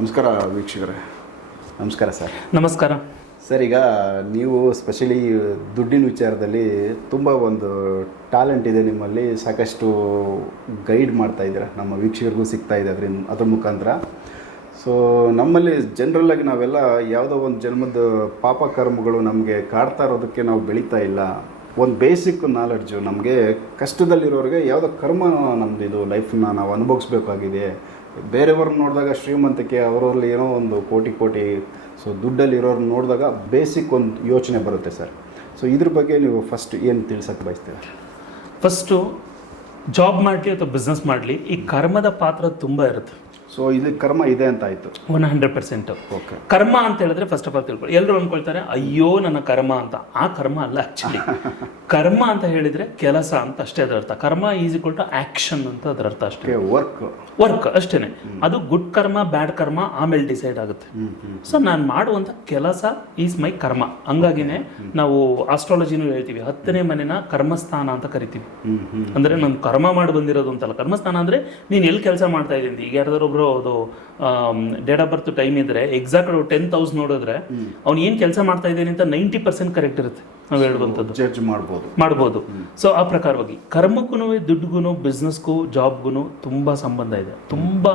ನಮಸ್ಕಾರ ವೀಕ್ಷಕರೇ. ನಮಸ್ಕಾರ ಸರ್. ನಮಸ್ಕಾರ. ಸರ್ ಈಗ ನೀವು ಸ್ಪೆಷಲಿ ದುಡ್ಡಿನ ವಿಚಾರದಲ್ಲಿ ತುಂಬ ಒಂದು ಟ್ಯಾಲೆಂಟ್ ಇದೆ ನಿಮ್ಮಲ್ಲಿ ಸಾಕಷ್ಟು ಗೈಡ್ ಮಾಡ್ತಾ ಇದ್ದೀರಾ ನಮ್ಮ ವೀಕ್ಷಕರಿಗೂ ಸಿಗ್ತಾ ಇದೆ ಅದ್ರಿಂದ ಅದ್ರ ಮುಖಾಂತರ. ಸೊ ನಮ್ಮಲ್ಲಿ ಜನರಲ್ಲಾಗಿ ನಾವೆಲ್ಲ ಯಾವುದೋ ಒಂದು ಜನ್ಮದ ಪಾಪ ಕರ್ಮಗಳು ನಮಗೆ ಕಾಡ್ತಾ ಇರೋದಕ್ಕೆ ನಾವು ಬೆಳೀತಾ ಇಲ್ಲ. ಒಂದು ಬೇಸಿಕ್ ನಾಲೆಡ್ಜು ನಮಗೆ ಕಷ್ಟದಲ್ಲಿರೋರಿಗೆ ಯಾವುದೋ ಕರ್ಮ ನಮ್ಮದು ಇದು ಲೈಫನ್ನ ನಾವು ಅನುಭವಿಸ್ಬೇಕಾಗಿದೆ. ಬೇರೆಯವ್ರನ್ನ ನೋಡಿದಾಗ ಶ್ರೀಮಂತಿಕೆ ಅವರಲ್ಲಿ ಏನೋ ಒಂದು ಕೋಟಿ ಕೋಟಿ ಸೊ ದುಡ್ಡಲ್ಲಿ ಇರೋರನ್ನ ನೋಡಿದಾಗ ಬೇಸಿಕ್ ಒಂದು ಯೋಚನೆ ಬರುತ್ತೆ ಸರ್. ಸೊ ಇದ್ರ ಬಗ್ಗೆ ನೀವು ಫಸ್ಟ್ ಏನು ತಿಳ್ಸಕ್ಕೆ ಬಯಸ್ತೀರಾ? ಫಸ್ಟು ಜಾಬ್ ಮಾಡಲಿ ಅಥವಾ ಬಿಸ್ನೆಸ್ ಮಾಡಲಿ, ಈ ಕರ್ಮದ ಪಾತ್ರ ತುಂಬ ಇರುತ್ತೆ. ಸೊ ಇದು ಕರ್ಮ ಇದೆ ಅಂತ ಆಯಿತು. ಒನ್ ಹಂಡ್ರೆಡ್ ಪರ್ಸೆಂಟ್ ಓಕೆ ಕರ್ಮ ಅಂತ ಹೇಳಿದ್ರೆ ಫಸ್ಟ್ ಆಫ್ ಆಲ್ ತಿಳ್ಕೊಳ್ಳಿ. ಎಲ್ಲರೂ ಅನ್ಕೊಳ್ತಾರೆ ಅಯ್ಯೋ ನನ್ನ ಕರ್ಮ ಅಂತ. ಆ ಕರ್ಮ ಅಲ್ಲ ಆ್ಯಕ್ಚುಲಿ ಕರ್ಮ ಅಂತ ಹೇಳಿದ್ರೆ ಕೆಲಸ ಅಂತ ಅಷ್ಟೇ ಅದರ ಅರ್ಥ. ಕರ್ಮ ಈಸ್ ಈಕ್ವಲ್ ಟು ಆಕ್ಷನ್ ಅಂತ ಅದರ ಅರ್ಥ ಅಷ್ಟೇ. ವರ್ಕ್ ವರ್ಕ್ ಅಷ್ಟೇನೆ. ಅದು ಗುಡ್ ಕರ್ಮ ಬ್ಯಾಡ್ ಕರ್ಮ ಆಮೇಲೆ ಡಿಸೈಡ್ ಆಗುತ್ತೆ. ಸೊ ನಾನು ಮಾಡುವಂಥ ಕೆಲಸ ಈಸ್ ಮೈ ಕರ್ಮ. ಹಂಗಾಗಿನೇ ನಾವು ಆಸ್ಟ್ರಾಲಜಿನೂ ಹೇಳ್ತೀವಿ ಹತ್ತನೇ ಮನೆನ ಕರ್ಮಸ್ಥಾನ ಅಂತ ಕರಿತೀವಿ. ಅಂದ್ರೆ ನಾನು ಕರ್ಮ ಮಾಡಿ ಬಂದಿರೋದು ಅಂತಲ್ಲ. ಕರ್ಮಸ್ಥಾನ ಅಂದ್ರೆ ನೀನು ಎಲ್ಲಿ ಕೆಲಸ ಮಾಡ್ತಾ ಇದ್ದೀನಿ? ಈಗ ಯಾರ್ದಾರು ಅದು ಡೇಟ್ ಆಫ್ ಬರ್ತ್ ಟೈಮ್ ಇದ್ರೆ ಎಕ್ಸಾಕ್ಟ್ ಟೆನ್ ತೌಸಂಡ್ ನೋಡಿದ್ರೆ ಅವ್ನು ಏನು ಕೆಲಸ ಮಾಡ್ತಾ ಇದ್ದೀನಿ ಅಂತ ನೈಂಟಿ ಪರ್ಸೆಂಟ್ ಕರೆಕ್ಟ್ ಇರುತ್ತೆ ನಾವು ಹೇಳುವಂಥದ್ದು. ಜಡ್ಜ್ ಮಾಡ್ಬೋದು. ಮಾಡ್ಬೋದು. ಸೊ ಆ ಪ್ರಕಾರವಾಗಿ ಕರ್ಮಕ್ಕೂ ದುಡ್ಡುಗೂ ಬಿಸ್ನೆಸ್ಗೂ ಜಾಬ್ಗೂ ತುಂಬ ಸಂಬಂಧ ಇದೆ. ತುಂಬ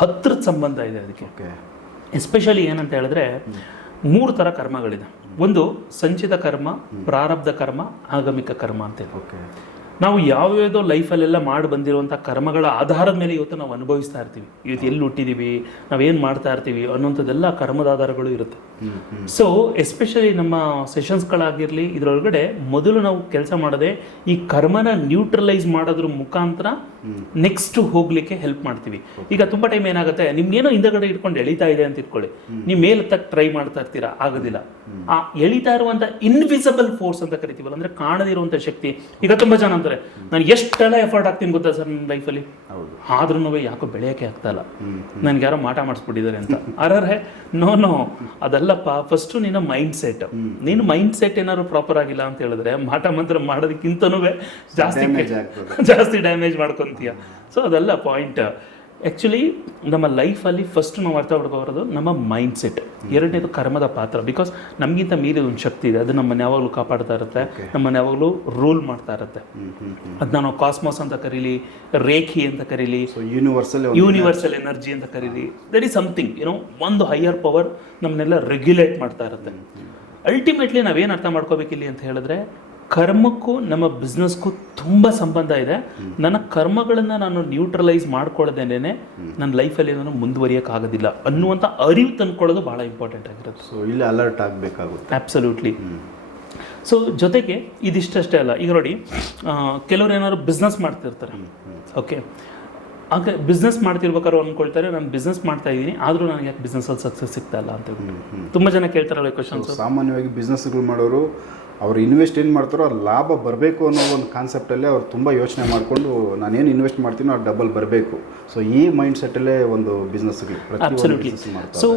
ಹತ್ರದ ಸಂಬಂಧ ಇದೆ ಅದಕ್ಕೆ. ಎಸ್ಪೆಷಲಿ ಏನಂತ ಹೇಳಿದ್ರೆ ಮೂರು ಥರ ಕರ್ಮಗಳಿದೆ. ಒಂದು ಸಂಚಿತ ಕರ್ಮ ಪ್ರಾರಬ್ಧ ಕರ್ಮ ಆಗಮಿಕ ಕರ್ಮ ಅಂತ ಹೇಳಿ ಓಕೆ. ನಾವು ಯಾವ್ಯಾವುದೋ ಲೈಫಲ್ಲೆಲ್ಲ ಮಾಡಿ ಬಂದಿರುವಂಥ ಕರ್ಮಗಳ ಆಧಾರದ ಮೇಲೆ ಇವತ್ತು ನಾವು ಅನುಭವಿಸ್ತಾ ಇರ್ತೀವಿ. ಇವತ್ತು ಎಲ್ಲಿ ಹುಟ್ಟಿದೀವಿ ನಾವೇನು ಮಾಡ್ತಾ ಇರ್ತೀವಿ ಅನ್ನೋಂಥದ್ದೆಲ್ಲ ಕರ್ಮದ ಆಧಾರಗಳು ಇರುತ್ತೆ. ಸೊ ಎಸ್ಪೆಷಲಿ ನಮ್ಮ ಸೆಷನ್ಸ್ಗಳಾಗಿರಲಿ ಇದರೊಳಗಡೆ ಮೊದಲು ನಾವು ಕೆಲಸ ಮಾಡದೆ ಈ ಕರ್ಮನ ನ್ಯೂಟ್ರಲೈಸ್ ಮಾಡೋದ್ರ ಮುಖಾಂತರ ನೆಕ್ಸ್ಟ್ ಹೋಗ್ಲಿಕ್ಕೆ ಹೆಲ್ಪ್ ಮಾಡ್ತೀವಿ. ಈಗ ತುಂಬಾ ಟೈಮ್ ಏನಾಗುತ್ತೆ ನಿಮ್ಗೇನೋ ಹಿಂದಗಡೆ ಇಟ್ಕೊಂಡು ಎಳಿತಾ ಇದೆ ಅಂತ ಇಟ್ಕೊಳ್ಳಿ. ನೀವು ಮೇಲೆ ತಕ್ಕ ಟ್ರೈ ಮಾಡ್ತಾ ಇರ್ತೀರಾ? ಆಗೋದಿಲ್ಲ. ಆ ಎಳಿತಾ ಇರುವಂತ ಇನ್ವಿಸಿಬಲ್ ಫೋರ್ಸ್ ಅಂತ ಕರಿತೀವಲ್ಲ ಅಂದ್ರೆ ಕಾಣದಿರುವಂತ ಶಕ್ತಿ. ಈಗ ತುಂಬಾ ಜನ ಅಂತಾರೆ ನಾನು ಎಷ್ಟೆಲ್ಲ ಎಫರ್ಟ್ ಆಗ್ತೀನಿ ಗೊತ್ತಾ ಸರ್ ನನ್ನ ಲೈಫಲ್ಲಿ ಆದ್ರೂ ಯಾಕೋ ಬೆಳೆಯೋಕೆ ಆಗ್ತಾ ಇಲ್ಲ. ನನ್ಗೆ ಯಾರೋ ಮಾಟ ಮಾಡಿಸ್ಬಿಟ್ಟಿದ್ದಾರೆ ಅಂತ. ಅರ್ರೆ ನೋ ನೋ ಅದಲ್ಲಪ್ಪ ಫಸ್ಟ್ ನಿನ್ನ ಮೈಂಡ್ ಸೆಟ್ ನೀನು ಮೈಂಡ್ ಸೆಟ್ ಏನಾದ್ರು ಪ್ರಾಪರ್ ಆಗಿಲ್ಲ ಅಂತ ಹೇಳಿದ್ರೆ ಮಾಟ ಮಂತ್ರ ಮಾಡೋದಕ್ಕಿಂತನೂ ಜಾಸ್ತಿ ಜಾಸ್ತಿ ಡ್ಯಾಮೇಜ್ ಮಾಡ್ಕೊಂತೀಯ. ಸೊ ಅದೆಲ್ಲ ಪಾಯಿಂಟ್ ಆ್ಯಕ್ಚುಲಿ ನಮ್ಮ ಲೈಫಲ್ಲಿ ಫಸ್ಟ್ ನಾವು ಅರ್ಥ ಮಾಡ್ಕೋಬಾರದು ನಮ್ಮ ಮೈಂಡ್ ಸೆಟ್ ಎರಡನೇದು ಕರ್ಮದ ಪಾತ್ರ. ಬಿಕಾಸ್ ನಮಗಿಂತ ಮೀರಿದ ಒಂದು ಶಕ್ತಿ ಇದೆ. ಅದು ನಮ್ಮನ್ನ ಯಾವಾಗಲೂ ಕಾಪಾಡ್ತಾ ಇರುತ್ತೆ. ನಮ್ಮನ್ನ ಯಾವಾಗಲೂ ರೂಲ್ ಮಾಡ್ತಾ ಇರುತ್ತೆ. ಅದು ಅದನ್ನ ನಾವು ಕಾಸ್ಮೋಸ್ ಅಂತ ಕರೀಲಿ ರೇಖಿ ಅಂತ ಕರೀಲಿ ಸೊ ಯೂನಿವರ್ಸಲ್ ಯೂನಿವರ್ಸಲ್ ಎನರ್ಜಿ ಅಂತ ಕರೀಲಿ ದಟ್ ಈಸ್ ಸಮಥಿಂಗ್ ಏನೋ ಒಂದು ಹೈಯರ್ ಪವರ್ ನಮ್ಮನ್ನೆಲ್ಲ ರೆಗ್ಯುಲೇಟ್ ಮಾಡ್ತಾ ಇರುತ್ತೆ. ಅಲ್ಟಿಮೇಟ್ಲಿ ನಾವೇನು ಅರ್ಥ ಮಾಡ್ಕೋಬೇಕಿಲ್ಲಿ ಅಂತ ಹೇಳಿದ್ರೆ ಕರ್ಮಕ್ಕೂ ನಮ್ಮ ಬಿಸ್ನೆಸ್ಗೂ ತುಂಬ ಸಂಬಂಧ ಇದೆ. ನನ್ನ ಕರ್ಮಗಳನ್ನು ನಾನು ನ್ಯೂಟ್ರಲೈಸ್ ಮಾಡ್ಕೊಳ್ಳೋದೇನೆ ನನ್ನ ಲೈಫಲ್ಲಿ ನಾನು ಮುಂದುವರಿಯೋಕ್ಕಾಗೋದಿಲ್ಲ ಅನ್ನುವಂಥ ಅರಿವು ತಂದ್ಕೊಳ್ಳೋದು ಭಾಳ ಇಂಪಾರ್ಟೆಂಟ್ ಆಗಿರುತ್ತೆ ಸೊ ಇಲ್ಲಿ ಅಲರ್ಟ್ ಆಗಬೇಕಾಗುತ್ತೆ. ಆಬ್ಸಲ್ಯೂಟ್ಲಿ ಸೊ ಜೊತೆಗೆ ಇದಿಷ್ಟಷ್ಟೇ ಅಲ್ಲ. ಈಗ ನೋಡಿ ಕೆಲವರು ಏನಾದ್ರು ಬಿಸ್ನೆಸ್ ಮಾಡ್ತಿರ್ತಾರೆ. ಓಕೆ ಆಗ ಬಿಸ್ನೆಸ್ ಮಾಡ್ತಿರ್ಬೇಕಾದ್ರು ಅಂದ್ಕೊಳ್ತಾರೆ ಅನ್ಕೊಳ್ತಾರೆ ನಾನು ಬಿಸ್ನೆಸ್ ಮಾಡ್ತಾ ಇದ್ದೀನಿ ಆದರೂ ನನಗೆ ಯಾಕೆ ಬಿಸ್ನೆಸ್ಸಲ್ಲಿ ಸಕ್ಸಸ್ ಸಿಗ್ತಾ ಇಲ್ಲ ಅಂತ ತುಂಬ ಜನ ಕೇಳ್ತಾರಲ್ಲ ಕ್ವಶನ್ಸ್ ಸಾಮಾನ್ಯವಾಗಿ ಬಿಸ್ನೆಸ್ಗಳು ಮಾಡೋರು ಅವ್ರು ಇನ್ವೆಸ್ಟ್ ಏನು ಮಾಡ್ತಾರೋ ಅದು ಲಾಭ ಬರಬೇಕು ಅನ್ನೋ ಒಂದು ಕಾನ್ಸೆಪ್ಟಲ್ಲೇ ಅವ್ರು ತುಂಬ ಯೋಚನೆ ಮಾಡಿಕೊಂಡು ನಾನೇನು ಇನ್ವೆಸ್ಟ್ ಮಾಡ್ತೀನೋ ಅದು ಡಬಲ್ ಬರಬೇಕು. ಸೊ ಈ ಮೈಂಡ್ ಸೆಟ್ಟಲ್ಲೇ ಒಂದು ಬಿಸ್ನೆಸ್ಗಳು ಸೊ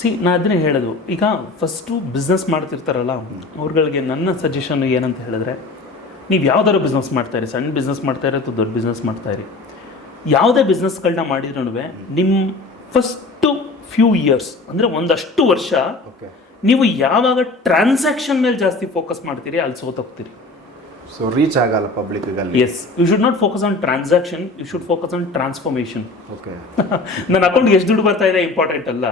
ಸಿ ನಾ ಅದನ್ನೇ ಹೇಳೋದು. ಈಗ ಫಸ್ಟು ಬಿಸ್ನೆಸ್ ಮಾಡ್ತಿರ್ತಾರಲ್ಲ ಅವ್ರುಗಳಿಗೆ ನನ್ನ ಸಜೆಷನ್ ಏನಂತ ಹೇಳಿದ್ರೆ ನೀವು ಯಾವ್ದಾದ್ರು ಬಿಸ್ನೆಸ್ ಮಾಡ್ತಾ ಇರಿ. ಸಣ್ಣ ಬಿಸ್ನೆಸ್ ಮಾಡ್ತಾ ಇರಿ ಅಥವಾ ದೊಡ್ಡ ಬಿಸ್ನೆಸ್ ಮಾಡ್ತಾ ಇರಿ. ಯಾವುದೇ ಬಿಸ್ನೆಸ್ಗಳನ್ನ ಮಾಡಿದ್ರೂ ನಿಮ್ಮ ಫಸ್ಟು ಫ್ಯೂ ಇಯರ್ಸ್ ಅಂದರೆ ಒಂದಷ್ಟು ವರ್ಷ ಓಕೆ ನೀವು ಯಾವಾಗ ಟ್ರಾನ್ಸಾಕ್ಷನ್ ಮೇಲೆ ಜಾಸ್ತಿ ಫೋಕಸ್ ಮಾಡ್ತೀರಿ ಅಲ್ಲಿ ಸೋತೋಗ್ತೀರಿ ಸೊ ರೀಚ್ ಆಗಲ್ಲ ಪಬ್ಲಿಕ್ಗೆ ಅಲ್ಲಿ. Yes you should not focus on transaction you should focus on transformation okay ನನ್ನ ಅಕೌಂಟ್ಗೆ ಎಷ್ಟು ದುಡ್ಡು ಬರ್ತಾ ಇದೆ ಇಂಪಾರ್ಟೆಂಟ್ ಅಲ್ಲ.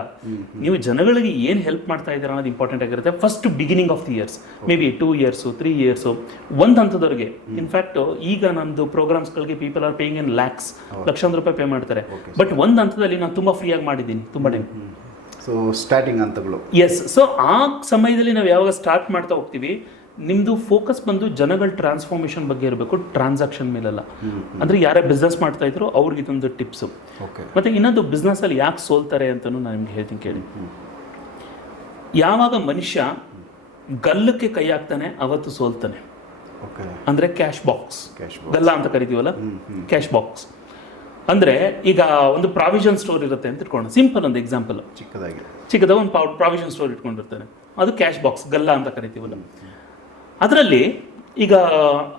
ನೀವು ಜನಗಳಿಗೆ ಏನು ಹೆಲ್ಪ್ ಮಾಡ್ತಾ ಇದ್ದೀರಾ ಅನ್ನೋದು ಇಂಪಾರ್ಟೆಂಟ್ ಆಗಿರುತ್ತೆ. First beginning of the years may be two years three years ಒಂದು ಹಂತದವರೆಗೆ. ಇನ್ಫ್ಯಾಕ್ಟ್ ಈಗ ನಮ್ಮದು ಪ್ರೋಗ್ರಾಮ್ಸ್ಗಳಿಗೆ people are paying in lakhs ಲಕ್ಷಾಂತರ ರೂಪಾಯಿ ಪೇ ಮಾಡ್ತಾರೆ. ಬಟ್ ಒಂದು ಹಂತದಲ್ಲಿ ನಾನು ತುಂಬ ಫ್ರೀಯಾಗಿ ಮಾಡಿದ್ದೀನಿ ತುಂಬಾ ಟೈಮ್ ಸೊ ಸ್ಟಾರ್ಟಿಂಗ್ ಹಂತಗಳು ಎಸ್ ಸೊ ಆ ಸಮಯದಲ್ಲಿ ನಾವು ಯಾವಾಗ ಸ್ಟಾರ್ಟ್ ಮಾಡ್ತಾ ಹೋಗ್ತೀವಿ ನಿಮ್ಮದು ಫೋಕಸ್ ಬಂದು ಜನಗಳ ಟ್ರಾನ್ಸ್ಫಾರ್ಮೇಷನ್ ಬಗ್ಗೆ ಇರಬೇಕು ಟ್ರಾನ್ಸಾಕ್ಷನ್ ಮೇಲಲ್ಲ. ಅಂದರೆ ಯಾರೇ ಬಿಸ್ನೆಸ್ ಮಾಡ್ತಾ ಇದ್ರು ಅವ್ರಿಗೆ ಇದೊಂದು ಟಿಪ್ಸು ಮತ್ತೆ ಇನ್ನೊಂದು ಬಿಸ್ನೆಸ್ಸಲ್ಲಿ ಯಾಕೆ ಸೋಲ್ತಾರೆ ಅಂತಲೂ ನಾನು ನಿಮ್ಗೆ ಹೇಳ್ತೀನಿ ಕೇಳಿ. ಯಾವಾಗ ಮನುಷ್ಯ ಗಲ್ಲಕ್ಕೆ ಕೈ ಹಾಕ್ತಾನೆ ಅವತ್ತು ಸೋಲ್ತಾನೆ. ಅಂದರೆ ಕ್ಯಾಶ್ ಬಾಕ್ಸ್ ಗಲ್ಲ ಅಂತ ಕರಿತೀವಲ್ಲ? ಕ್ಯಾಶ್ ಬಾಕ್ಸ್ ಅಂದರೆ ಈಗ ಒಂದು ಪ್ರಾವಿಷನ್ ಸ್ಟೋರ್ ಇರುತ್ತೆ ಅಂತ ಇಟ್ಕೊಂಡು ಸಿಂಪಲ್ ಒಂದು ಎಕ್ಸಾಂಪಲ್ ಚಿಕ್ಕದಾಗಿ ಚಿಕ್ಕದ ಒಂದು ಪ್ರಾವಿಷನ್ ಸ್ಟೋರ್ ಇಟ್ಕೊಂಡಿರ್ತಾನೆ ಅದು ಕ್ಯಾಶ್ ಬಾಕ್ಸ್ ಗಲ್ಲ ಅಂತ ಕರಿತೀವಲ್ಲ. ಅದರಲ್ಲಿ ಈಗ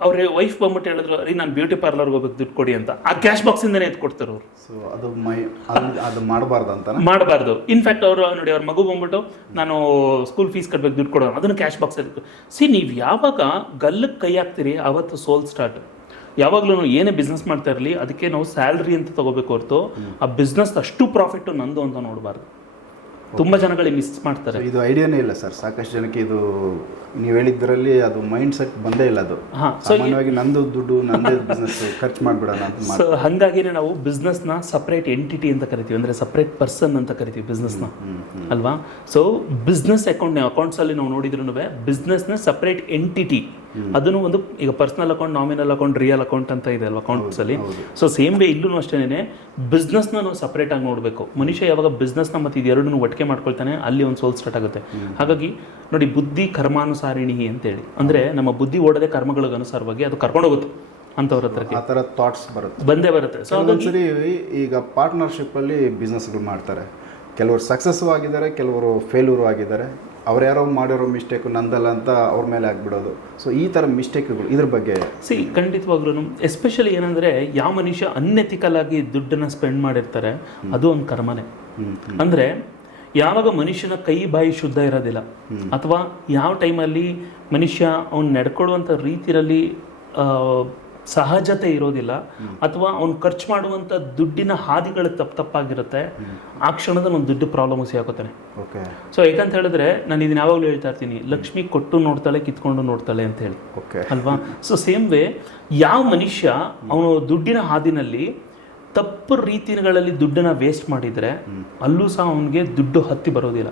ಅವ್ರ ವೈಫ್ ಬಂದ್ಬಿಟ್ಟು ಹೇಳಿದ್ರು ರೀ ನಾನು ಬ್ಯೂಟಿ ಪಾರ್ಲರ್ಗೆ ಹೋಗ್ಬೇಕು ದುಡ್ಡು ಕೊಡಿ ಅಂತ. ಆ ಕ್ಯಾಶ್ ಬಾಕ್ಸಿಂದನೇ ಎತ್ತು ಕೊಡ್ತಾರೆ ಅವರು. ಸೊ ಅದು ಮೈ ಅದು ಅದು ಮಾಡಬಾರ್ದು ಅಂತ ಮಾಡಬಾರ್ದು. ಇನ್ಫ್ಯಾಕ್ಟ್ ಅವರು ನೋಡಿ ಅವ್ರ ಮಗು ಬಂದ್ಬಿಟ್ಟು ನಾನು ಸ್ಕೂಲ್ ಫೀಸ್ ಕಟ್ಬೇಕು ದುಡ್ಡು ಕೊಡೋಣ. ಅದನ್ನು ಕ್ಯಾಶ್ ಬಾಕ್ಸ್ ಸಿ ನೀವು ಯಾವಾಗ ಗಲ್ಲಕ್ಕೆ ಕೈ ಹಾಕ್ತೀರಿ ಅವತ್ತು ಸೋಲ್ ಸ್ಟಾರ್ಟ್ ಯಾವಾಗಲೂ ಏನೇ ಬಿಸ್ನೆಸ್ ಮಾಡ್ತಾ ಇರಲಿ ಅದಕ್ಕೆ ನಾವು ಸ್ಯಾಲ್ರಿ ಅಂತ ತಗೋಬೇಕು ಹೊರತು ಆ ಬಿಸ್ನೆಸ್ ಅಷ್ಟು ಪ್ರಾಫಿಟ್ ನಂದು ಅಂತ ನೋಡಬಾರ್ದು. ತುಂಬ ಜನಗಳಿಗೆ ಮಿಸ್ ಮಾಡ್ತಾರೆ. ಇದು ಐಡಿಯಾನೇ ಇಲ್ಲ ಸರ್ ಸಾಕಷ್ಟು ಜನಕ್ಕೆ ಇದು ನೀವು ಹೇಳಿದ್ರಲ್ಲಿ ಅದು ಮೈಂಡ್ ಸೆಟ್ ಬಂದೇ ಇಲ್ಲ ಅದು. ಸಾಮಾನ್ಯವಾಗಿ ನಂದು ದುಡ್ಡು ನಂದೇ ಬಿಸ್ನೆಸ್ ಖರ್ಚು ಮಾಡ್ಬಿಡೋಣ ಅಂತ ಸೊ ಹಾಗಾಗಿನೇ ನಾವು ಬಿಸ್ನೆಸ್ನ ಸಪ್ರೇಟ್ ಎಂಟಿಟಿ ಅಂತ ಕರಿತೀವಿ. ಅಂದರೆ ಸಪ್ರೇಟ್ ಪರ್ಸನ್ ಅಂತ ಕರಿತೀವಿ ಬಿಸ್ನೆಸ್ನ ಅಲ್ವಾ? ಸೊ ಬಿಸ್ನೆಸ್ ಅಕೌಂಟ್ ಅಕೌಂಟ್ಸಲ್ಲಿ ನಾವು ನೋಡಿದ್ರು ಬಿಸ್ನೆಸ್ನ ಸಪ್ರೇಟ್ ಎಂಟಿಟಿ ಅದನ್ನು ಒಂದು ಈಗ personal account nominal account real account ಅಂತ ಇದೆ ಅಲ್ವಾ ಅಕೌಂಟ್ಸ್ ಅಲ್ಲಿ? ಸೊ ಸೇಮ್ ವೇ ಇಲ್ಲೂ ಅಷ್ಟೇನೆ ಬಿಸ್ನೆಸ್ನ ನಾವು ಸಪ್ರೇಟಾಗಿ ನೋಡಬೇಕು. ಮನುಷ್ಯ ಯಾವಾಗ ಬಿಸ್ನೆಸ್ನ ಮತ್ತು ಇದೆರಡನ್ನೂ ಒಟ್ಟಿಗೆ ಮಾಡ್ಕೊಳ್ತಾನೆ ಅಲ್ಲಿ ಒಂದು ಸೋಲ್ ಸ್ಟಾರ್ಟ್ ಆಗುತ್ತೆ. ಹಾಗಾಗಿ ನೋಡಿ ಬುದ್ಧಿ ಕರ್ಮಾನುಸಾರಿಣಿ ಅಂತೇಳಿ. ಅಂದ್ರೆ ನಮ್ಮ ಬುದ್ಧಿ ಓಡದೆ ಕರ್ಮಗಳಿಗೆ ಅನುಸಾರವಾಗಿ ಅದು ಕರ್ಕೊಂಡು ಹೋಗುತ್ತೆ ಅಂಥವ್ರ ಹತ್ರಕ್ಕೆ. ಆ ಥರ ಥಾಟ್ಸ್ ಬರುತ್ತೆ. ಬಂದೇ ಬರುತ್ತೆ. ಸೊ ಕೆಲವೊಂದ್ಸರಿ ಈಗ ಪಾರ್ಟ್ನರ್ಶಿಪ್ಪಲ್ಲಿ ಬಿಸ್ನೆಸ್ಗಳು ಮಾಡ್ತಾರೆ. ಕೆಲವರು ಸಕ್ಸಸ್ಸು ಆಗಿದ್ದಾರೆ ಕೆಲವರು ಫೇಲ್ಯೂರು ಆಗಿದ್ದಾರೆ. ಅವ್ರು ಯಾರೋ ಮಾಡಿರೋ ಮಿಸ್ಟೇಕು ನಂದಲ್ಲ ಅಂತ ಅವ್ರ ಮೇಲೆ ಆಗ್ಬಿಡೋದು. ಸೊ ಈ ಥರ ಮಿಸ್ಟೇಕ್ಗಳು ಇದ್ರ ಬಗ್ಗೆ ಸಿ ಖಂಡಿತವಾಗ್ಲೂ ಎಸ್ಪೆಷಲಿ ಏನಂದರೆ ಯಾವ ಮನುಷ್ಯ ಅನ್ಎಥಿಕಲ್ ಆಗಿ ದುಡ್ಡನ್ನು ಸ್ಪೆಂಡ್ ಮಾಡಿರ್ತಾರೆ ಅದು ಒಂದು ಕರ್ಮನೆ. ಅಂದರೆ ಯಾವಾಗ ಮನುಷ್ಯನ ಕೈ ಬಾಯಿ ಶುದ್ಧ ಇರೋದಿಲ್ಲ ಅಥವಾ ಯಾವ ಟೈಮಲ್ಲಿ ಮನುಷ್ಯ ಅವ್ನು ನಡ್ಕೊಳ್ಳುವಂಥ ರೀತಿಯಲ್ಲಿ ಸಹಜತೆ ಇರೋದಿಲ್ಲ. ಅಥವಾ ಅವ್ನು ಖರ್ಚು ಮಾಡುವಂಥ ದುಡ್ಡಿನ ಹಾದಿಗಳು ತಪ್ಪು ತಪ್ಪಾಗಿರುತ್ತೆ. ಆ ಕ್ಷಣದಲ್ಲಿ ಒಂದು ದುಡ್ಡು ಪ್ರಾಬ್ಲಮ್ ಸಿಗಾಕೋತಾನೆ. ಓಕೆ ಸೊ ಯಾಕಂತ ಹೇಳಿದ್ರೆ ನಾನು ಇದನ್ನ ಯಾವಾಗಲೂ ಹೇಳ್ತಾ ಇರ್ತೀನಿ. ಲಕ್ಷ್ಮಿ ಕೊಟ್ಟು ನೋಡ್ತಾಳೆ ಕಿತ್ಕೊಂಡು ನೋಡ್ತಾಳೆ ಅಂತ ಹೇಳಿ. ಓಕೆ ಅಲ್ವಾ? ಸೊ ಸೇಮ್ ವೇ ಯಾವ ಮನುಷ್ಯ ಅವನು ದುಡ್ಡಿನ ಹಾದಿನಲ್ಲಿ ತಪ್ಪು ರೀತಿಗಳಲ್ಲಿ ದುಡ್ಡನ್ನ ವೇಸ್ಟ್ ಮಾಡಿದ್ರೆ ಅಲ್ಲೂ ಸಹ ಅವನಿಗೆ ದುಡ್ಡು ಹತ್ತಿ ಬರೋದಿಲ್ಲ.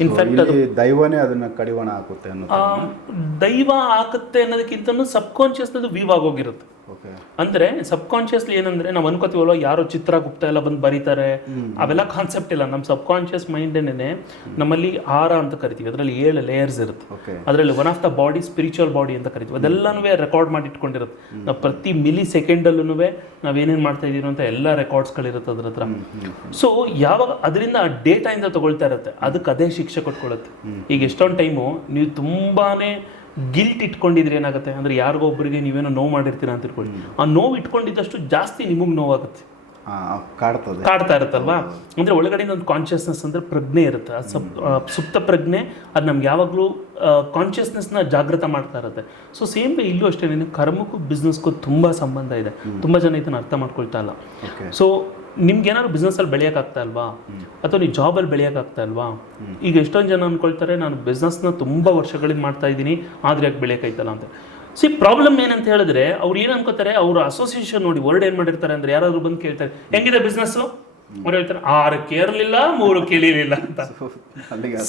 ಇನ್ಫ್ಯಾಕ್ಟ್ ದೈವನೇ ಅದನ್ನ ಕಡಿವಾಣ ಹಾಕುತ್ತೆ ಅನ್ನೋದು ದೈವ ಹಾಕುತ್ತೆ ಅನ್ನೋದಕ್ಕಿಂತ ಸಬ್ ಅದು ವೀವ್ ಆಗೋಗಿರುತ್ತೆ. ಅಂದ್ರೆ ಸಬ್ ಕಾನ್ಶಿಯಸ್ಲಿ ಏನಂದ್ರೆ ನಾವು ಅನ್ಕೋತೀವಲ್ಲ ಚಿತ್ರ ಗುಪ್ತ ಎಲ್ಲ ಬಂದು ಬರೀತಾರೆ. ಅವೆಲ್ಲ ಕಾನ್ಸೆಪ್ಟ್ ಇಲ್ಲ. ನಮ್ಮ ಸಬ್ ಮೈಂಡ್ ಮೈಂಡೇನೆ ನಮ್ಮಲ್ಲಿ ಆರ ಅಂತ ಕರಿತೀವಿ. ಅದರಲ್ಲಿ ಏಳು ಲೇಯರ್ಸ್ ಇರುತ್ತೆ. ಅದರಲ್ಲಿ one of the body spiritual body ಅಂತ ಕರಿತೀವಿ. ಅದೆಲ್ಲನೂ ರೆಕಾರ್ಡ್ ಮಾಡಿ ಇಟ್ಕೊಂಡಿರುತ್ತೆ ನಾವು ಪ್ರತಿ ಮಿಲಿ ಸೆಕೆಂಡಲ್ಲೂ ನಾವೇನೇನು ಮಾಡ್ತಾ ಇದೀವಿ ಅಂತ ಎಲ್ಲ ರೆಕಾರ್ಡ್ಸ್ಗಳಿರುತ್ತೆ ಅದ್ರ ಹತ್ರ. ಸೊ ಯಾವಾಗ ಅದರಿಂದ ಆ ಇಂದ ತಗೊಳ್ತಾ ಇರುತ್ತೆ. ಅದಕ್ಕೆ ಅದೇ ಶಿಕ್ಷೆ ಕೊಟ್ಕೊಳ್ಳುತ್ತೆ ಈಗ ಎಷ್ಟೊಂದು ಟೈಮು ನೀವು ತುಂಬಾನೇ ಗಿಲ್ಟ್ ಇಟ್ಕೊಂಡಿದ್ರೆ ಏನಾಗುತ್ತೆ? ಅಂದರೆ ಯಾರಿಗೋ ಒಬ್ಬರಿಗೆ ನೀವೇನೋ ನೋವು ಮಾಡಿರ್ತೀರಾ ಅಂತ ಇಟ್ಕೊಳ್ಳಿ. ಆ ನೋವು ಇಟ್ಕೊಂಡಿದ್ದಷ್ಟು ಜಾಸ್ತಿ ನಿಮಗೆ ನೋವಾಗುತ್ತೆ. ಕಾಡ್ತದೆ. ಕಾಡ್ತಾ ಇರುತ್ತಲ್ವಾ? ಅಂದರೆ ಒಳಗಡೆಯಿಂದ ಒಂದು ಕಾನ್ಷಿಯಸ್ನೆಸ್ ಅಂದರೆ ಪ್ರಜ್ಞೆ ಇರುತ್ತೆ. ಆ ಸಪ್ ಆ ಸುಪ್ತ ಪ್ರಜ್ಞೆ ಅದು ನಮ್ಗೆ ಯಾವಾಗಲೂ ಕಾನ್ಷಿಯಸ್ನೆಸ್ನ ಜಾಗೃತ ಮಾಡ್ತಾ ಇರುತ್ತೆ. ಸೊ ಸೇಮ್ ವೇ ಇಲ್ಲೂ ಅಷ್ಟೇ ಕರ್ಮಕ್ಕೂ ಬಿಸ್ನೆಸ್ಗೂ ತುಂಬ ಸಂಬಂಧ ಇದೆ. ತುಂಬ ಜನ ಇದನ್ನು ಅರ್ಥ ಮಾಡ್ಕೊಳ್ತಾ ಇಲ್ಲ. ಸೊ ನಿಮ್ಗೆ ಏನಾದ್ರು ಬಿಸ್ನೆಸ್ಸಲ್ಲಿ ಬೆಳೆಯೋಕ್ಕಾಗ್ತಾ ಅಲ್ವಾ ಅಥವಾ ನೀವು ಜಾಬಲ್ಲಿ ಬೆಳೆಯೋಕ್ಕಾಗ್ತಾ ಅಲ್ವಾ ಈಗ ಎಷ್ಟೊಂದು ಜನ ಅನ್ಕೊಳ್ತಾರೆ ನಾನು ಬಿಸ್ನೆಸ್ನ ತುಂಬ ವರ್ಷಗಳಿಂದ ಮಾಡ್ತಾ ಇದ್ದೀನಿ ಆದರೆ ಯಾಕೆ ಬೆಳೆಯೋಕ್ಕಾಯ್ತಲ್ಲ ಅಂತ. ಸಿ ಪ್ರಾಬ್ಲಮ್ ಏನಂತ ಹೇಳಿದ್ರೆ ಅವ್ರು ಏನು ಅನ್ಕೋತಾರೆ ಅವ್ರ ಅಸೋಸಿಯೇಷನ್ ನೋಡಿ ವರ್ಡ್ ಏನು ಮಾಡಿರ್ತಾರೆ ಅಂದ್ರೆ ಯಾರಾದರೂ ಬಂದು ಕೇಳ್ತಾರೆ ಹೆಂಗಿದೆ ಬಿಸ್ನೆಸ್ಸು ಅವ್ರು ಹೇಳ್ತಾರೆ ಆರು ಕೇರ್ಲಿಲ್ಲ ಮೂರು ಕೇಳಿರಲಿಲ್ಲ ಅಂತ.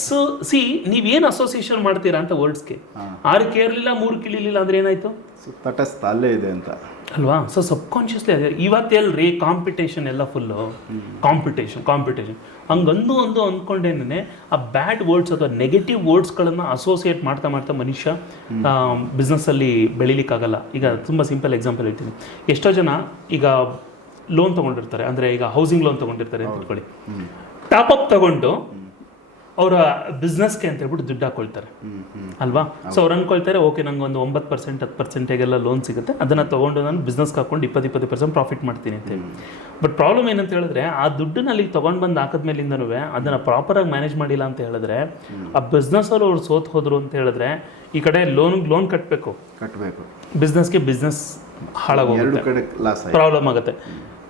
ಸೊ ಸಿ ನೀವೇನು ಅಸೋಸಿಯೇಷನ್ ಮಾಡ್ತೀರಾ ಅಂತ ವರ್ಡ್ಸ್ಗೆ ಆರು ಕೇರ್ಲಿಲ್ಲ ಮೂರು ಕೇಳಿರಲಿಲ್ಲ ಅಂದ್ರೆ ಏನಾಯ್ತು? ತಟಸ್ಥ ಅಲ್ಲೇ ಇದೆ ಅಂತ. ಅಲ್ವಾ? ಸೊ ಸಬ್ ಕಾನ್ಷಿಯಸ್ಲಿ ಅದೇ ಇವತ್ತೆಲ್ರಿ ಕಾಂಪಿಟೇಷನ್ ಎಲ್ಲ ಫುಲ್ಲು ಕಾಂಪಿಟೇಷನ್ ಕಾಂಪಿಟೇಷನ್ ಹಂಗಂದು ಒಂದು ಅಂದ್ಕೊಂಡೇನೆ ಆ ಬ್ಯಾಡ್ ವರ್ಡ್ಸ್ ಅಥವಾ ನೆಗೆಟಿವ್ ವರ್ಡ್ಸ್ಗಳನ್ನು ಅಸೋಸಿಯೇಟ್ ಮಾಡ್ತಾ ಮಾಡ್ತಾ ಮನುಷ್ಯ ಬಿಸ್ನೆಸ್ಸಲ್ಲಿ ಬೆಳಿಲಿಕ್ಕಾಗಲ್ಲ. ಈಗ ತುಂಬ ಸಿಂಪಲ್ ಎಕ್ಸಾಂಪಲ್ ಹೇಳ್ತೀನಿ. ಎಷ್ಟೋ ಜನ ಈಗ ಲೋನ್ ತೊಗೊಂಡಿರ್ತಾರೆ. ಅಂದರೆ ಈಗ ಹೌಸಿಂಗ್ ಲೋನ್ ತೊಗೊಂಡಿರ್ತಾರೆ ಅಂತ ಇಟ್ಕೊಳ್ಳಿ. ಟಾಪ್ ಅಪ್ ತಗೊಂಡು ಅವರ ಬಿಸ್ನೆಸ್ಗೆ ಅಂತ ಹೇಳ್ಬಿಟ್ಟು ದುಡ್ಡು ಹಾಕೊಳ್ತಾರೆ. ಅಲ್ವಾ? ಸೊ ಅವ್ರು ಅನ್ಕೊಳ್ತಾರೆ ಓಕೆ ನಂಗೆ ಒಂದು ಒಂಬತ್ತು ಪರ್ಸೆಂಟ್ ಹತ್ತು ಪರ್ಸೆಂಟೇಗೆಲ್ಲ ಲೋನ್ ಸಿಗುತ್ತೆ. ಅದನ್ನು ತೊಗೊಂಡು ನಾನು ಬಿಸ್ನೆಸ್ಗೆ ಹಾಕೊಂಡು ಇಪ್ಪತ್ತು ಇಪ್ಪತ್ತು ಪರ್ಸೆಂಟ್ ಪ್ರಾಫಿಟ್ ಮಾಡ್ತೀನಿ ಅಂತ ಹೇಳಿ. ಬಟ್ ಪ್ರಾಬ್ಲಮ್ ಏನಂತ ಹೇಳಿದ್ರೆ ಆ ದುಡ್ಡನ್ನ ಅಲ್ಲಿಗೆ ತೊಗೊಂಡು ಬಂದು ಹಾಕಿದ್ಮೇಲಿಂದನೂ ಅದನ್ನು ಪ್ರಾಪರಾಗಿ ಮ್ಯಾನೇಜ್ ಮಾಡಿಲ್ಲ ಅಂತ ಹೇಳಿದ್ರೆ ಆ ಬಿಸ್ನೆಸ್ಸಲ್ಲಿ ಅವ್ರು ಸೋತ್ ಹೋದ್ರು ಅಂತ ಹೇಳಿದ್ರೆ ಈ ಕಡೆ ಲೋನ್ ಲೋನ್ ಕಟ್ಟಬೇಕು ಕಟ್ಟಬೇಕು ಬಿಸ್ನೆಸ್ಗೆ ಬಿಸ್ನೆಸ್ ಹಾಳಾಗೋಗುತ್ತೆ. ಪ್ರಾಬ್ಲಮ್ ಆಗುತ್ತೆ.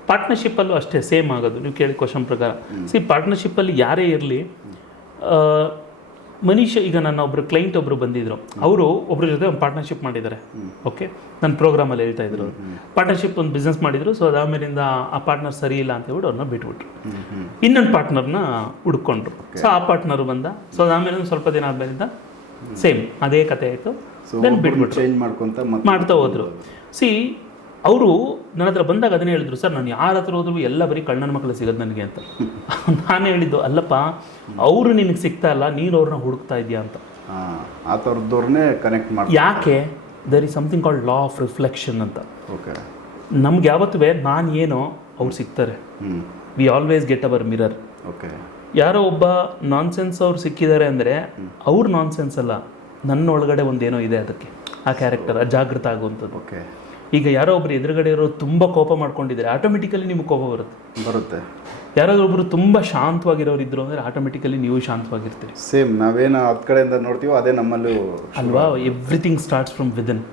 ಪಾರ್ಟ್ನರ್ಶಿಪ್ಪಲ್ಲೂ ಅಷ್ಟೇ ಸೇಮ್ ಆಗೋದು. ನೀವು ಕೇಳಿ ಕ್ವಶನ್ ಪ್ರಕಾರ. ಸಿ ಪಾರ್ಟ್ನರ್ಶಿಪ್ಪಲ್ಲಿ ಯಾರೇ ಇರಲಿ ಮನುಷ್ಯ ಈಗ ನನ್ನ ಒಬ್ಬರು ಕ್ಲೈಂಟ್ ಒಬ್ಬರು ಬಂದಿದ್ರು. ಅವರು ಒಬ್ಬರ ಜೊತೆ ಒಂದು ಪಾರ್ಟ್ನರ್ಶಿಪ್ ಮಾಡಿದ್ದಾರೆ. ಓಕೆ ನನ್ನ ಪ್ರೋಗ್ರಾಮಲ್ಲಿ ಹೇಳ್ತಾ ಇದ್ರು. ಪಾರ್ಟ್ನರ್ಶಿಪ್ ಒಂದು ಬಿಸ್ನೆಸ್ ಮಾಡಿದ್ರು. ಸೊ ಅದಾದ್ಮೇಲಿಂದ ಆ ಪಾರ್ಟ್ನರ್ ಸರಿ ಇಲ್ಲ ಅಂತ ಹೇಳ್ಬಿಟ್ಟು ಅವ್ರನ್ನ ಬಿಟ್ಬಿಟ್ರು. ಇನ್ನೊಂದು ಪಾರ್ಟ್ನರ್ನ ಹುಡ್ಕೊಂಡ್ರು. ಸೊ ಆ ಪಾರ್ಟ್ನರ್ ಬಂದ. ಸೊ ಅದಾದ್ಮೇಲೆ ಒಂದು ಸ್ವಲ್ಪ ದಿನ ಆದ್ಮೇಲಿಂದ ಸೇಮ್ ಅದೇ ಕತೆ ಆಯಿತು. ದೆನ್ ಬಿಟ್ಬಿಟ್ರು. ಮಾಡ್ತಾ ಹೋದ್ರು. ಸಿ ಅವರು ನನ್ನ ಹತ್ರ ಬಂದಾಗ ಅದನ್ನೇ ಹೇಳಿದ್ರು ಸರ್ ನಾನು ಯಾರ ಹತ್ರ ಹೋದ್ರು ಎಲ್ಲ ಬರೀ ಕಣ್ಣನ ಮಕ್ಕಳು ಸಿಗೋದು ನನಗೆ ಅಂತ. ನಾನು ಹೇಳಿದ್ದು ಅಲ್ಲಪ್ಪ ಅವರು ನಿನಗೆ ಸಿಗ್ತಾ ಇಲ್ಲ ನೀನು ಅವ್ರನ್ನ ಹುಡುಕ್ತಾ ಇದೆಯಾ? ಅಂತ. ಆ ಥರದವ್ರನ್ನೇ ಕನೆಕ್ಟ್ ಮಾಡಿ ಯಾಕೆ? There is something called law of reflection ಅಂತ. ಓಕೆ ನಮ್ಗೆ ಯಾವತ್ತೂ ನಾನು ಏನೋ ಅವ್ರು ಸಿಗ್ತಾರೆ. We always get our mirror okay ಯಾರೋ ಒಬ್ಬ ನಾನ್ಸೆನ್ಸ್ ಅವ್ರು ಸಿಕ್ಕಿದ್ದಾರೆ ಅಂದರೆ ಅವ್ರು ನಾನ್ಸೆನ್ಸ್ ಅಲ್ಲ ನನ್ನ ಒಳಗಡೆ ಒಂದೇನೋ ಇದೆ ಅದಕ್ಕೆ ಆ ಕ್ಯಾರೆಕ್ಟರ್ ಅಜಾಗೃತ ಆಗುವಂಥದ್ದು. ಓಕೆ ಈಗ ಯಾರೋ ಒಬ್ರು ಎದುರುಗಡೆ ಇರೋ ತುಂಬ ಕೋಪ ಮಾಡ್ಕೊಂಡಿದ್ದಾರೆ. ಆಟೋಮೆಟಿಕಲಿ ನಿಮ್ಗೆ ಕೋಪ ಬರುತ್ತೆ. ಬರುತ್ತೆ. ಯಾರಾದ್ರೂ ಒಬ್ರು ತುಂಬ ಶಾಂತವಾಗಿರೋರು ಇದ್ರು ಅಂದರೆ ಆಟೋಮೆಟಿಕಲಿ ನೀವು ಶಾಂತವಾಗಿರ್ತೀರಿ. ಸೇಮ್ ನಾವೇನು ಹತ್ತು ಕಡೆಯಿಂದ ನೋಡ್ತೀವೋ ಅದೇ ನಮ್ಮಲ್ಲೂ ಅಲ್ವಾ? ಎವ್ರಿಥಿಂಗ್ ಸ್ಟಾರ್ಟ್ಸ್ ಫ್ರಮ್ ವಿದನ್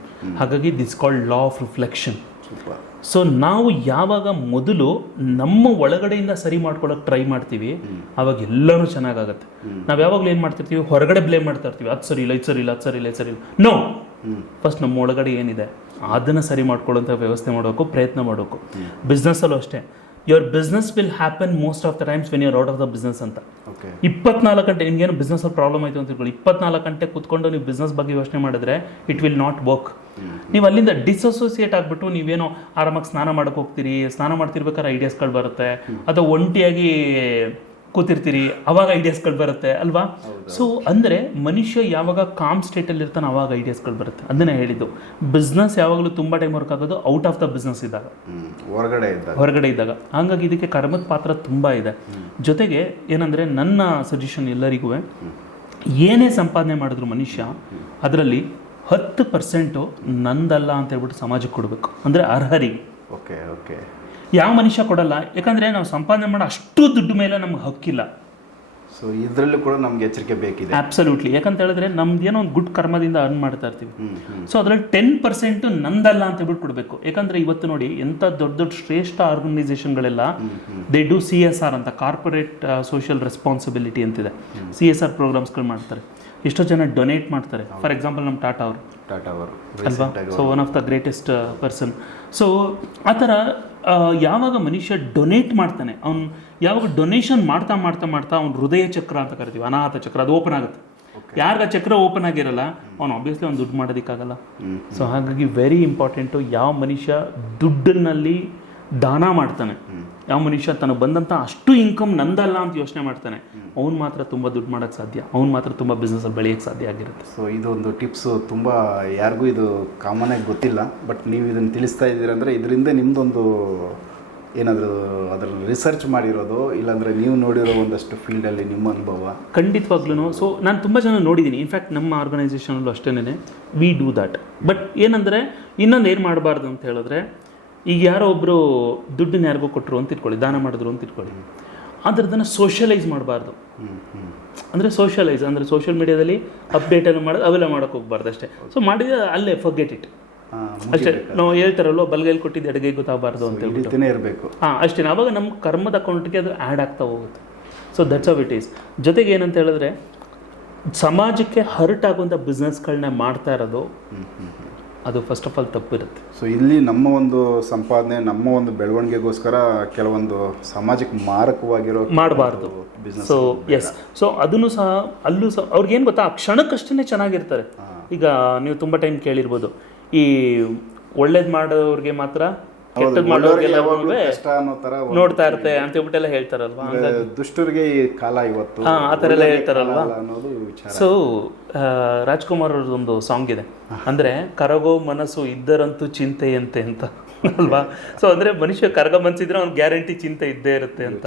ಹಾಗಾಗಿ this called law of reflection so ನಾವು ಯಾವಾಗ ಮೊದಲು ನಮ್ಮ ಒಳಗಡೆಯಿಂದ ಸರಿ ಮಾಡ್ಕೊಳ್ಳೋಕೆ ಟ್ರೈ ಮಾಡ್ತೀವಿ ಅವಾಗ ಎಲ್ಲರೂ ಚೆನ್ನಾಗಾಗತ್ತೆ. ನಾವು ಯಾವಾಗಲೂ ಏನು ಮಾಡ್ತಿರ್ತೀವಿ? ಹೊರಗಡೆ ಬ್ಲೇಮ್ ಮಾಡ್ತಾ ಇರ್ತೀವಿ. ಅದು ಸರಿ ಇಲ್ಲ ಇದು ಸರಿ ಇಲ್ಲ ಅದು ಸರಿ ಇಲ್ಲ ಇದು ಸರಿ ಇಲ್ಲ ನೋ ಫಸ್ಟ್ ನಮ್ಮ ಒಳಗಡೆ ಏನಿದೆ? ಅದನ್ನು ಸರಿ ಮಾಡ್ಕೊಳ್ಳೋಂಥ ವ್ಯವಸ್ಥೆ ಮಾಡಬೇಕು ಪ್ರಯತ್ನ ಮಾಡಬೇಕು ಬಿಸ್ನೆಸ್ಸಲ್ಲೂ ಅಷ್ಟೇ. Your business will happen most of the times when you're out of the business ಅಂತ. ಇಪ್ಪತ್ನಾಲ್ಕು ಗಂಟೆ ನಿಮಗೇನು ಬಿಸ್ನೆಸ್ ಪ್ರಾಬ್ಲಮ್ ಆಯಿತು ಅಂತ ತಿಳ್ಕೊಳ್ಳಿ. ಇಪ್ಪತ್ನಾಲ್ಕು ಗಂಟೆ ಕೂತ್ಕೊಂಡು ನೀವು ಬಿಸ್ನೆಸ್ ಬಗ್ಗೆ ಯೋಚನೆ ಮಾಡಿದ್ರೆ ಇಟ್ ವಿಲ್ ನಾಟ್ ವರ್ಕ್ ನೀವು ಅಲ್ಲಿಂದ ಡಿಸೋಸಿಯೇಟ್ ಆಗಿಬಿಟ್ಟು ನೀವೇನೋ ಆರಾಮಾಗಿ ಸ್ನಾನ ಮಾಡಕ್ಕೆ ಹೋಗ್ತೀರಿ ಸ್ನಾನ ಮಾಡ್ತಿರ್ಬೇಕಾದ್ರೆ ಐಡಿಯಾಸ್ಗಳು ಬರುತ್ತೆ. ಅಥವಾ ಒಂಟಿಯಾಗಿ ಕೂತಿರ್ತೀರಿ ಅವಾಗ ಐಡಿಯಾಸ್ಗಳು ಬರುತ್ತೆ ಅಲ್ವಾ? ಸೊ ಅಂದರೆ ಮನುಷ್ಯ ಯಾವಾಗ ಕಾಮ್ ಸ್ಟೇಟಲ್ಲಿ ಇರ್ತಾನೆ ಅವಾಗ ಐಡಿಯಾಸ್ಗಳು ಬರುತ್ತೆ. ಅದನ್ನೇ ಹೇಳಿದ್ದು. ಬಿಸ್ನೆಸ್ ಯಾವಾಗಲೂ ತುಂಬ ಟೈಮ್ ವರ್ಕ್ ಆಗೋದು ಔಟ್ ಆಫ್ ದ ಬಿಸ್ನೆಸ್ ಇದ್ದಾಗ. ಹೊರಗಡೆ ಇದ್ದಾಗ. ಹೊರಗಡೆ ಇದ್ದಾಗ. ಹಾಗಾಗಿ ಇದಕ್ಕೆ ಕರ್ಮದ ಪಾತ್ರ ತುಂಬ ಇದೆ. ಜೊತೆಗೆ ಏನಂದರೆ ನನ್ನ ಸಜೆಷನ್ ಎಲ್ಲರಿಗೂ ಏನೇ ಸಂಪಾದನೆ ಮಾಡಿದ್ರು ಮನುಷ್ಯ ಅದರಲ್ಲಿ ಹತ್ತು ಪರ್ಸೆಂಟು ನಂದಲ್ಲ ಅಂತ ಹೇಳ್ಬಿಟ್ಟು ಸಮಾಜಕ್ಕೆ ಕೊಡಬೇಕು. ಅಂದರೆ ಅರ್ಹರಿಗೆ. ಓಕೆ ಓಕೆ ಯಾವ ಮನುಷ್ಯ ಕೊಡಲ್ಲ ಯಾಕಂದರೆ ನಾವು ಸಂಪಾದನೆ ಮಾಡೋ ಅಷ್ಟು ದುಡ್ಡು ಮೇಲೆ ನಮ್ಗೆ ಹಕ್ಕಿಲ್ಲ. ಸೊ ಇದರಲ್ಲೂ ಕೂಡ ನಮ್ಗೆ ಎಚ್ಚರಿಕೆ ಬೇಕಿದೆ. ಅಬ್ಸಲ್ಯೂಟ್ಲಿ ಯಾಕಂತ ಹೇಳಿದ್ರೆ ನಮ್ದು ಏನೋ ಒಂದು ಗುಡ್ ಕರ್ಮದಿಂದ ಅರ್ನ್ ಮಾಡ್ತಾ ಇರ್ತೀವಿ. ಸೊ ಅದರಲ್ಲಿ ಟೆನ್ ಪರ್ಸೆಂಟ್ ನಂದಲ್ಲ ಅಂತ ಹೇಳ್ಬಿಟ್ಟು ಕೊಡಬೇಕು. ಯಾಕಂದ್ರೆ ಇವತ್ತು ನೋಡಿ ಎಂಥ ದೊಡ್ಡ ದೊಡ್ಡ ಶ್ರೇಷ್ಠ ಆರ್ಗನೈಸೇಷನ್ಗಳೆಲ್ಲ they do C S R ಅಂತ ಕಾರ್ಪೊರೇಟ್ ಸೋಷಿಯಲ್ ರೆಸ್ಪಾನ್ಸಿಬಿಲಿಟಿ ಅಂತಿದೆ. ಸಿ ಎಸ್ ಆರ್ ಪ್ರೋಗ್ರಾಮ್ಸ್ಗಳು ಮಾಡ್ತಾರೆ. ಎಷ್ಟೋ ಜನ ಡೊನೇಟ್ ಮಾಡ್ತಾರೆ. ಫಾರ್ ಎಕ್ಸಾಂಪಲ್ ನಮ್ಮ ಟಾಟಾ ಅವರು. ಟಾಟಾ ಅವರು. ಅಲ್ವಾ? So one of the greatest person so ಆ ಥರ ಯಾವಾಗ ಮನುಷ್ಯ ಡೊನೇಟ್ ಮಾಡ್ತಾನೆ ಅವ್ನು ಯಾವಾಗ ಡೊನೇಷನ್ ಮಾಡ್ತಾ ಮಾಡ್ತಾ ಮಾಡ್ತಾ ಅವ್ನು ಹೃದಯ ಚಕ್ರ ಅಂತ ಕರಿತೀವಿ ಅನಾಥ ಚಕ್ರ ಅದು ಓಪನ್ ಆಗುತ್ತೆ. ಯಾರಿಗ ಚಕ್ರ ಓಪನ್ ಆಗಿರಲ್ಲ ಅವ್ನು ಆಬ್ವಿಯಸ್ಲಿ ಅವ್ನು ದುಡ್ಡು ಮಾಡೋದಕ್ಕಾಗಲ್ಲ. ಸೊ ಹಾಗಾಗಿ ವೆರಿ ಇಂಪಾರ್ಟೆಂಟು ಯಾವ ಮನುಷ್ಯ ದುಡ್ಡಿನಲ್ಲಿ ದಾನ ಮಾಡ್ತಾನೆ. ಯಾವ ಮನುಷ್ಯ ತನಗೆ ಬಂದಂಥ ಅಷ್ಟು ಇನ್ಕಮ್ ನಂದಲ್ಲ ಅಂತ ಯೋಚನೆ ಮಾಡ್ತಾನೆ. ಅವ್ನು ಮಾತ್ರ ತುಂಬ ದುಡ್ಡು ಮಾಡೋಕ್ಕೆ ಸಾಧ್ಯ. ಅವ್ನು ಮಾತ್ರ ತುಂಬ ಬಿಸ್ನೆಸ್ಸಲ್ಲಿ ಬೆಳೆಯೋಕ್ಕೆ ಸಾಧ್ಯ ಆಗಿರುತ್ತೆ. ಸೊ ಇದೊಂದು ಟಿಪ್ಸು ತುಂಬ ಯಾರಿಗೂ ಇದು ಕಾಮನ್ ಆಗಿ ಗೊತ್ತಿಲ್ಲ. ಬಟ್ ನೀವು ಇದನ್ನು ತಿಳಿಸ್ತಾ ಇದ್ದೀರಂದರೆ ಇದರಿಂದ ನಿಮ್ಮದೊಂದು ಏನಾದರೂ ಅದರ ರಿಸರ್ಚ್ ಮಾಡಿರೋದು ಇಲ್ಲಾಂದರೆ ನೀವು ನೋಡಿರೋ ಒಂದಷ್ಟು ಫೀಲ್ಡಲ್ಲಿ ನಿಮ್ಮ ಅನುಭವ. ಖಂಡಿತವಾಗ್ಲೂ ಸೊ ನಾನು ತುಂಬ ಜನ ನೋಡಿದ್ದೀನಿ ಇನ್ಫ್ಯಾಕ್ಟ್ ನಮ್ಮ ಆರ್ಗನೈಸೇಷನಲ್ಲೂ ಅಷ್ಟೇನೆ ವಿ ಡೂ ದಟ್ ಬಟ್ ಏನಂದರೆ ಇನ್ನೊಂದು ಏನು ಮಾಡಬಾರ್ದು ಅಂತ ಹೇಳಿದ್ರೆ ಈಗ ಯಾರೋ ಒಬ್ಬರು ದುಡ್ಡನ್ನ ಯಾರಿಗೋ ಕೊಟ್ಟರು ಅಂತ ಇಟ್ಕೊಳ್ಳಿ ದಾನ ಮಾಡಿದ್ರು ಅಂತ ಇಟ್ಕೊಳ್ಳಿ. ಅದರದನ್ನು ಸೋಷಲೈಸ್ ಮಾಡಬಾರ್ದು. ಅಂದರೆ ಸೋಷಲೈಸ್ ಅಂದರೆ ಸೋಷಿಯಲ್ ಮೀಡಿಯಾದಲ್ಲಿ ಅಪ್ಡೇಟ್ ಎಲ್ಲ ಮಾಡೋದು ಅವೆಲ್ಲ ಮಾಡೋಕೆ ಹೋಗ್ಬಾರ್ದು ಅಷ್ಟೇ. ಸೊ ಮಾಡಿದ್ರೆ ಅಲ್ಲೇ ಫರ್ಗೆಟ್ ಇಟ್ ಅಷ್ಟೇ ನಾವು ಹೇಳ್ತಾರಲ್ವ ಬಲ್ಗೈಲಿ ಕೊಟ್ಟಿದ್ದು ಎಡಗೈ ಗೊತ್ತಾಗಬಾರ್ದು ಅಂತ ಹೇಳ್ತೇನೆ ಇರಬೇಕು. ಹಾಂ ಅಷ್ಟೇ ಆವಾಗ ನಮ್ಮ ಕರ್ಮದ ಅಕೌಂಟ್ಗೆ ಅದು ಆ್ಯಡ್ ಆಗ್ತಾ ಹೋಗುತ್ತೆ. So that's of it is ಜೊತೆಗೆ ಏನಂತ ಹೇಳಿದ್ರೆ ಸಮಾಜಕ್ಕೆ ಹರ್ಟ್ ಆಗುವಂಥ ಬಿಸ್ನೆಸ್ಗಳನ್ನ ಮಾಡ್ತಾ ಇರೋದು ಅದು ಫಸ್ಟ್ ಆಫ್ ಆಲ್ ತಪ್ಪಿರುತ್ತೆ. ಸೊ ಇಲ್ಲಿ ನಮ್ಮ ಒಂದು ಸಂಪಾದನೆ ನಮ್ಮ ಒಂದು ಬೆಳವಣಿಗೆಗೋಸ್ಕರ ಕೆಲವೊಂದು ಸಾಮಾಜಿಕ ಮಾರಕವಾಗಿರೋ ಮಾಡಬಾರ್ದು. ಬಿಸ್ನೆಸ್ ಸೊ ಎಸ್ ಸೊ ಅದನ್ನು ಸಹ ಅಲ್ಲೂ ಸಹ ಅವ್ರಿಗೇನು ಗೊತ್ತಾ? ಆ ಕ್ಷಣಕ್ಕಷ್ಟೇ ಚೆನ್ನಾಗಿರ್ತಾರೆ. ಈಗ ನೀವು ತುಂಬ ಟೈಮ್ ಕೇಳಿರ್ಬೋದು. ಈ ಒಳ್ಳೇದು ಮಾಡೋರಿಗೆ ಮಾತ್ರ ನೋಡ್ತಾ ಇರ್ತೆ ಅಂತ ಹೇಳ್ಬಿಟ್ಟೆಲ್ಲ ಹೇಳ್ತಾರಲ್ವಾ? ದುಷ್ಟರಿಗೆ ಕಾಲ ಇವತ್ತು ಹಾ, ಆ ಥರ ಎಲ್ಲ ಹೇಳ್ತಾರಲ್ವಾ? ಸೊ ರಾಜ್ಕುಮಾರ್ ಅವ್ರದ್ದೊಂದು ಸಾಂಗ್ ಇದೆ. ಅಂದ್ರೆ ಕರಗೋ ಮನಸ್ಸು ಇದ್ದರಂತೂ ಚಿಂತೆಯಂತೆ ಅಂತ ಅಲ್ವಾ? ಸೊ ಅಂದ್ರೆ ಮನುಷ್ಯ ಕರಗ ಮನ್ಸಿದ್ರೆ ಅವ್ನು ಗ್ಯಾರಂಟಿ ಚಿಂತೆ ಇದ್ದೇ ಇರುತ್ತೆ ಅಂತ.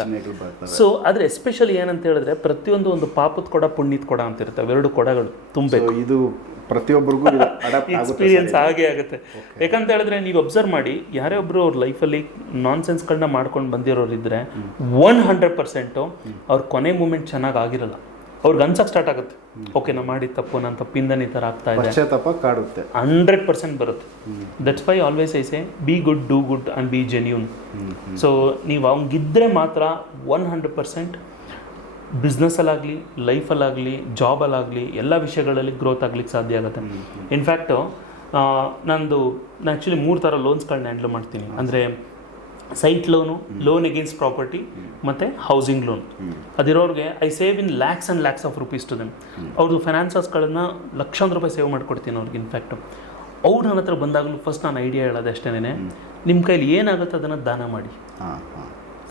ಸೊ ಆದ್ರೆ ಎಸ್ಪೆಷಲಿ ಏನಂತ ಹೇಳಿದ್ರೆ ಪ್ರತಿಯೊಂದು ಒಂದು ಪಾಪದ ಕೊಡ ಪುಣ್ಯದ ಕೊಡ ಅಂತ ಇರುತ್ತೆ ಅವೆರಡು ಕೊಡಗಳು ತುಂಬ ಇದು ಪ್ರತಿಯೊಬ್ಬರಿಗೂ ಎಕ್ಸ್ಪೀರಿಯನ್ಸ್ ಹಾಗೆ ಆಗುತ್ತೆ. ಯಾಕಂತ ಹೇಳಿದ್ರೆ ನೀವು ಅಬ್ಸರ್ವ್ ಮಾಡಿ ಯಾರೇ ಒಬ್ರು ಅವ್ರ ಲೈಫಲ್ಲಿ ನಾನ್ ಸೆನ್ಸ್ಗಳನ್ನ ಮಾಡ್ಕೊಂಡು ಬಂದಿರೋರು ಇದ್ರೆ ಒನ್ ಹಂಡ್ರೆಡ್ ಪರ್ಸೆಂಟು ಅವ್ರ ಕೊನೆ ಮೂಮೆಂಟ್ ಚೆನ್ನಾಗಿ ಆಗಿರಲ್ಲ. ಅವ್ರಿಗೆ ಅನ್ಸಕ್ ಸ್ಟಾರ್ಟ್ ಆಗುತ್ತೆ. ಓಕೆ ನಾ ಮಾಡಿದ ತಪ್ಪು ನಾನು ತಪ್ಪಿಂದನೇ ಈ ಥರ ಆಗ್ತಾ ಇದೆ. ಪಶ್ಚಾತ್ತಾಪ ಕಾಡುತ್ತೆ. ಹಂಡ್ರೆಡ್ ಪರ್ಸೆಂಟ್ ಬರುತ್ತೆ. That's why always I say be good do good and be genuine so ನೀವು ಅವ್ನಿಗಿದ್ರೆ ಮಾತ್ರ ಒನ್ ಹಂಡ್ರೆಡ್ ಪರ್ಸೆಂಟ್ ಬಿಸ್ನೆಸ್ಸಲ್ಲಾಗಲಿ ಲೈಫಲ್ಲಾಗಲಿ ಜಾಬಲ್ಲಾಗಲಿ ಎಲ್ಲ ವಿಷಯಗಳಲ್ಲಿ ಗ್ರೋತ್ ಆಗ್ಲಿಕ್ಕೆ ಸಾಧ್ಯ ಆಗುತ್ತೆ. ಇನ್ಫ್ಯಾಕ್ಟು ನಂದು ನಾನು ಆ್ಯಕ್ಚುಲಿ ಮೂರು ಥರ ಲೋನ್ಸ್ಗಳನ್ನ ಹ್ಯಾಂಡಲ್ ಮಾಡ್ತೀನಿ. ಅಂದರೆ site loan loan against property ಮತ್ತು housing loan ಅದಿರೋರಿಗೆ I save in lakhs and lakhs of rupees to them ಅವ್ರದ್ದು ಫೈನಾನ್ಸಸ್ಗಳನ್ನು ಲಕ್ಷಾಂತರ ರೂಪಾಯಿ ಸೇವ್ ಮಾಡ್ಕೊಡ್ತೀನಿ ಅವ್ರಿಗೆ ಇನ್ಫ್ಯಾಕ್ಟು ಅವ್ರು ನನ್ನ ಹತ್ರ ಬಂದಾಗಲೂ ಫಸ್ಟ್ ನಾನು ಐಡಿಯಾ ಹೇಳೋದು ಅಷ್ಟೇನೆ ನಿಮ್ಮ ಕೈಲಿ ಏನಾಗುತ್ತೆ ಅದನ್ನು ದಾನ ಮಾಡಿ.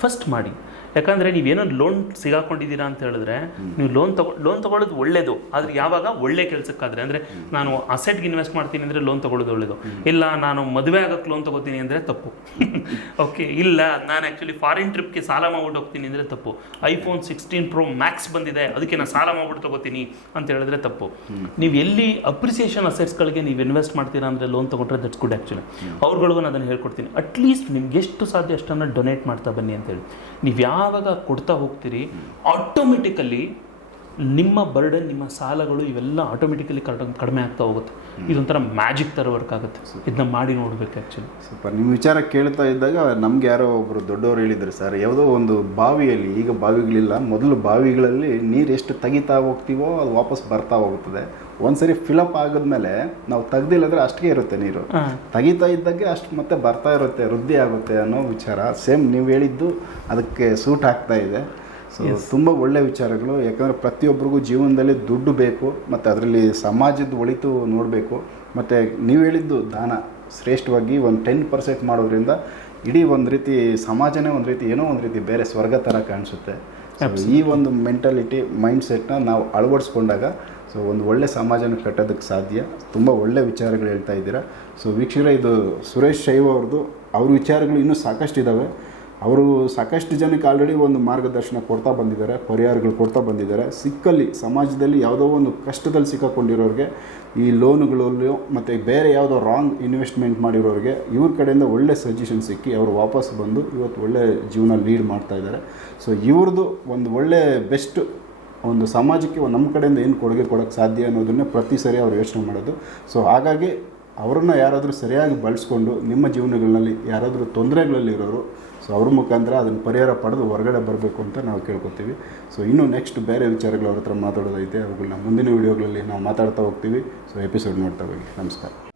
ಫಸ್ಟ್ ಮಾಡಿ. ಯಾಕಂದರೆ ನೀವೇನೋ ಲೋನ್ ಸಿಗಾಕೊಂಡಿದ್ದೀರಾ ಅಂತ ಹೇಳಿದ್ರೆ ನೀವು ಲೋನ್ ತಗೊ ಲೋನ್ ತಗೊಳ್ಳೋದು ಒಳ್ಳೇದು. ಆದರೆ ಯಾವಾಗ ಒಳ್ಳೆ ಕೆಲಸಕ್ಕಾದ್ರೆ ಅಂದರೆ ನಾನು ಅಸೆಟ್ಗೆ ಇನ್ವೆಸ್ಟ್ ಮಾಡ್ತೀನಿ ಅಂದರೆ ಲೋನ್ ತಗೊಳ್ಳೋದು ಒಳ್ಳೇದು. ಇಲ್ಲ ನಾನು ಮದುವೆ ಆಗೋಕ್ಕೆ ಲೋನ್ ತಗೋತೀನಿ ಅಂದರೆ ತಪ್ಪು. ಓಕೆ ಇಲ್ಲ ನಾನು ಆ್ಯಕ್ಚುಲಿ ಫಾರಿನ್ ಟ್ರಿಪ್ಗೆ ಸಾಲ ಮಾಡ್ಬಿಟ್ಟು ಹೋಗ್ತೀನಿ ಅಂದರೆ ತಪ್ಪು. ಐಫೋನ್ ಸಿಕ್ಸ್ಟೀನ್ ಪ್ರೋ ಮ್ಯಾಕ್ಸ್ ಬಂದಿದೆ ಅದಕ್ಕೆ ನಾನು ಸಾಲ ಮಾಡ್ಬಿಟ್ಟು ತಗೋತೀನಿ ಅಂತ ಹೇಳಿದ್ರೆ ತಪ್ಪು. ನೀವು ಎಲ್ಲಿ ಅಪ್ರಿಸಿಯೇಷನ್ ಅಸೆಟ್ಸ್ಗಳಿಗೆ ನೀವು ಇನ್ವೆಸ್ಟ್ ಮಾಡ್ತೀರಾ ಅಂದರೆ ಲೋನ್ ತಗೊಂಡ್ರೆ ದಟ್ಸ್ ಗುಡ್ ಆ್ಯಕ್ಚುಲಿ ಅವ್ರುಗಳಿಗೂ ನಾನು ಅದನ್ನು ಹೇಳ್ಕೊಡ್ತೀನಿ. ಅಟ್ಲೀಸ್ಟ್ ನಿಮ್ಗೆ ಎಷ್ಟು ಸಾಧ್ಯ ಅಷ್ಟನ್ನು ಡೊನೇಟ್ ಮಾಡ್ತಾ ಬನ್ನಿ ಅಂತೇಳಿ ನೀವು ಯಾವಾಗ ಕೊಡ್ತಾ ಹೋಗ್ತೀರಿ ಆಟೋಮೆಟಿಕಲಿ ನಿಮ್ಮ ಬರ್ಡನ್ ನಿಮ್ಮ ಸಾಲಗಳು ಇವೆಲ್ಲ ಆಟೋಮೆಟಿಕಲಿ ಕಡಿಮೆ ಆಗ್ತಾ ಹೋಗುತ್ತೆ. ಇದೊಂಥರ ಮ್ಯಾಜಿಕ್ ಥರ ವರ್ಕ್ ಆಗುತ್ತೆ. ಇದನ್ನ ಮಾಡಿ ನೋಡ್ಬೇಕು ಆ್ಯಕ್ಚುಲಿ ಸ್ವಲ್ಪ ನಿಮ್ಮ ವಿಚಾರ ಕೇಳ್ತಾ ಇದ್ದಾಗ ನಮ್ಗೆ ಯಾರೋ ಒಬ್ಬರು ದೊಡ್ಡವರು ಹೇಳಿದ್ರು ಸರ್ ಯಾವುದೋ ಒಂದು ಬಾವಿಯಲ್ಲಿ ಈಗ ಬಾವಿಗಳಿಲ್ಲ ಮೊದಲು ಬಾವಿಗಳಲ್ಲಿ ನೀರು ಎಷ್ಟು ತೆಗಿತಾ ಹೋಗ್ತೀವೋ ಅದು ವಾಪಸ್ ಬರ್ತಾ ಹೋಗ್ತದೆ. ಒಂದ್ಸರಿ ಫಿಲಪ್ ಆಗಿದ್ಮೇಲೆ ನಾವು ತೆಗ್ದಿಲ್ಲದ್ರೆ ಅಷ್ಟೇ ಇರುತ್ತೆ ನೀರು. ತೆಗಿತಾ ಇದ್ದಾಗೆ ಅಷ್ಟು ಮತ್ತೆ ಬರ್ತಾ ಇರುತ್ತೆ ವೃದ್ಧಿ ಆಗುತ್ತೆ ಅನ್ನೋ ವಿಚಾರ. ಸೇಮ್ ನೀವು ಹೇಳಿದ್ದು ಅದಕ್ಕೆ ಸೂಟ್ ಆಗ್ತಾ ಇದೆ. ಸೊ ತುಂಬ ಒಳ್ಳೆ ವಿಚಾರಗಳು. ಯಾಕಂದರೆ ಪ್ರತಿಯೊಬ್ಬರಿಗೂ ಜೀವನದಲ್ಲಿ ದುಡ್ಡು ಬೇಕು ಮತ್ತು ಅದರಲ್ಲಿ ಸಮಾಜದ ಒಳಿತು ನೋಡಬೇಕು. ಮತ್ತು ನೀವು ಹೇಳಿದ್ದು ದಾನ ಶ್ರೇಷ್ಠವಾಗಿ ಒಂದು ಟೆನ್ ಪರ್ಸೆಂಟ್ ಮಾಡೋದ್ರಿಂದ ಇಡೀ ಒಂದು ರೀತಿ ಸಮಾಜನೇ ಒಂದು ರೀತಿ ಏನೋ ಒಂದು ರೀತಿ ಬೇರೆ ಸ್ವರ್ಗ ಥರ ಕಾಣಿಸುತ್ತೆ. ಈ ಒಂದು ಮೆಂಟಾಲಿಟಿ ಮೈಂಡ್ ಸೆಟ್ನ ನಾವು ಅಳವಡಿಸ್ಕೊಂಡಾಗ ಸೊ ಒಂದು ಒಳ್ಳೆ ಸಮಾಜನ ಕಟ್ಟೋದಕ್ಕೆ ಸಾಧ್ಯ. ತುಂಬ ಒಳ್ಳೆ ವಿಚಾರಗಳು ಹೇಳ್ತಾ ಇದ್ದೀರಾ. ಸೊ ವೀಕ್ಷಕರೇ ಇದು ಸುರೇಶ್ ಶೈವ ಅವ್ರದ್ದು ಅವ್ರ ವಿಚಾರಗಳು ಇನ್ನೂ ಸಾಕಷ್ಟು ಇದ್ದಾವೆ ಅವರು ಸಾಕಷ್ಟು ಜನಕ್ಕೆ ಆಲ್ರೆಡಿ ಒಂದು ಮಾರ್ಗದರ್ಶನ ಕೊಡ್ತಾ ಬಂದಿದ್ದಾರೆ, ಪರಿಹಾರಗಳು ಕೊಡ್ತಾ ಬಂದಿದ್ದಾರೆ. ಸಿಕ್ಕಲ್ಲಿ, ಸಮಾಜದಲ್ಲಿ ಯಾವುದೋ ಒಂದು ಕಷ್ಟದಲ್ಲಿ ಸಿಕ್ಕಾಕೊಂಡಿರೋರಿಗೆ, ಈ ಲೋನುಗಳಲ್ಲೂ ಮತ್ತು ಬೇರೆ ಯಾವುದೋ ರಾಂಗ್ ಇನ್ವೆಸ್ಟ್ಮೆಂಟ್ ಮಾಡಿರೋರಿಗೆ ಇವ್ರ ಕಡೆಯಿಂದ ಒಳ್ಳೆ ಸಜೆಷನ್ ಸಿಕ್ಕಿ ಅವರು ವಾಪಸ್ ಬಂದು ಇವತ್ತು ಒಳ್ಳೆ ಜೀವನ ಲೀಡ್ ಮಾಡ್ತಾ ಇದ್ದಾರೆ. ಸೊ ಇವ್ರದ್ದು ಒಂದು ಒಳ್ಳೆ ಬೆಸ್ಟ್ ಒಂದು ಸಮಾಜಕ್ಕೆ ನಮ್ಮ ಕಡೆಯಿಂದ ಏನು ಕೊಡುಗೆ ಕೊಡೋಕ್ಕೆ ಸಾಧ್ಯ ಅನ್ನೋದನ್ನೇ ಪ್ರತಿ ಸರಿ ಅವ್ರು ಯೋಚನೆ ಮಾಡೋದು. ಸೊ ಹಾಗಾಗಿ ಅವರನ್ನು ಯಾರಾದರೂ ಸರಿಯಾಗಿ ಬಳಸ್ಕೊಂಡು ನಿಮ್ಮ ಜೀವನಗಳಲ್ಲಿ ಯಾರಾದರೂ ತೊಂದರೆಗಳಲ್ಲಿರೋರು ಸೊ ಅವ್ರ ಮುಖಾಂತರ ಅದನ್ನು ಪರಿಹಾರ ಪಡೆದು ಹೊರಗಡೆ ಬರಬೇಕು ಅಂತ ನಾವು ಕೇಳ್ಕೊತೀವಿ. ಸೊ ಇನ್ನೂ ನೆಕ್ಸ್ಟ್ ಬೇರೆ ವಿಚಾರಗಳು ಅವ್ರ ಹತ್ರ ಮಾತಾಡೋದೈತೆ ಅವುಗಳನ್ನ ಮುಂದಿನ ವೀಡಿಯೋಗಳಲ್ಲಿ ನಾವು ಮಾತಾಡ್ತಾ ಹೋಗ್ತೀವಿ. ಸೊ ಎಪಿಸೋಡ್ ನೋಡ್ತಾ ಹೋಗಿ. ನಮಸ್ಕಾರ.